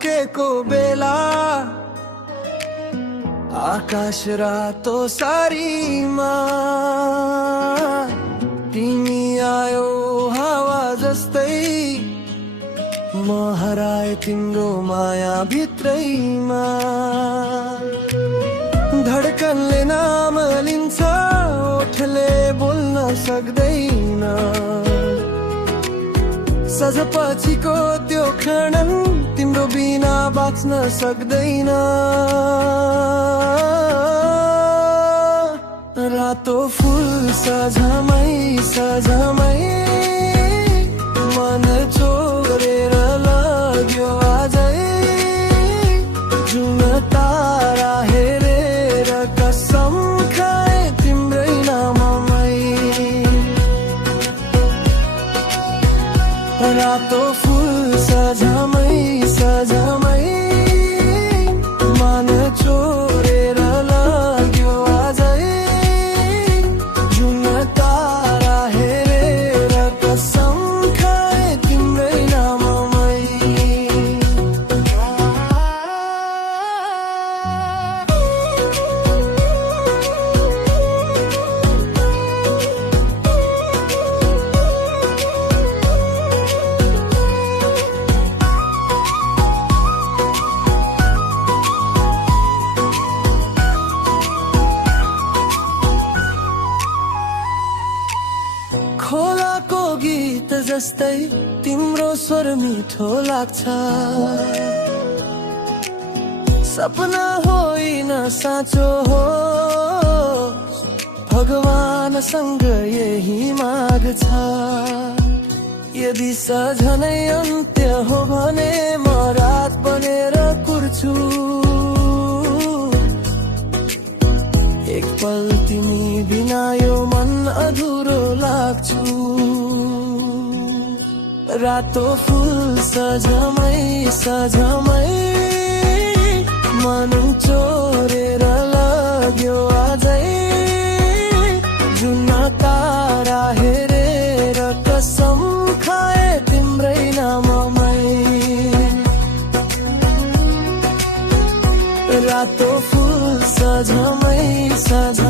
झुकेको बेला आकाश रातो सारीमा तिमी आयो हावा जस्तै म हराए तिम्रो माया भित्रैमा धडकनले नाम लिन्छ ओठले बोल्न सक्दैन सजपछिको त्यो क्षण तिम्रो बिना बाँच्न सक्दैन रातो फुल सजमै सजमै मन छोडेर लाग्यो आजै जुन तारा हेरेर कसम खाए तिम्रै नाममै रातो फुल सजमै सजमै मन छोडेर लाग्यो आजै जुन तारा हेरेर कसम खाए तिम्रै नाममै खोलाको गीत जस्तै तिम्रो स्वर मिठो लाग्छ सपना होइन साँचो हो भगवानसँग यही माग छ यदि सजनै अन्त्य हो भने म रात बनेर कुर्छु एक पल तिमी बिना यो मन अधुरो लाग्छु रातो फुल सजमै सजमै मन चोरेर लाग्यो आजै जुन तारा हेरेर कसम खाए तिम्रै नाममै रातो फुल सजमै सजमै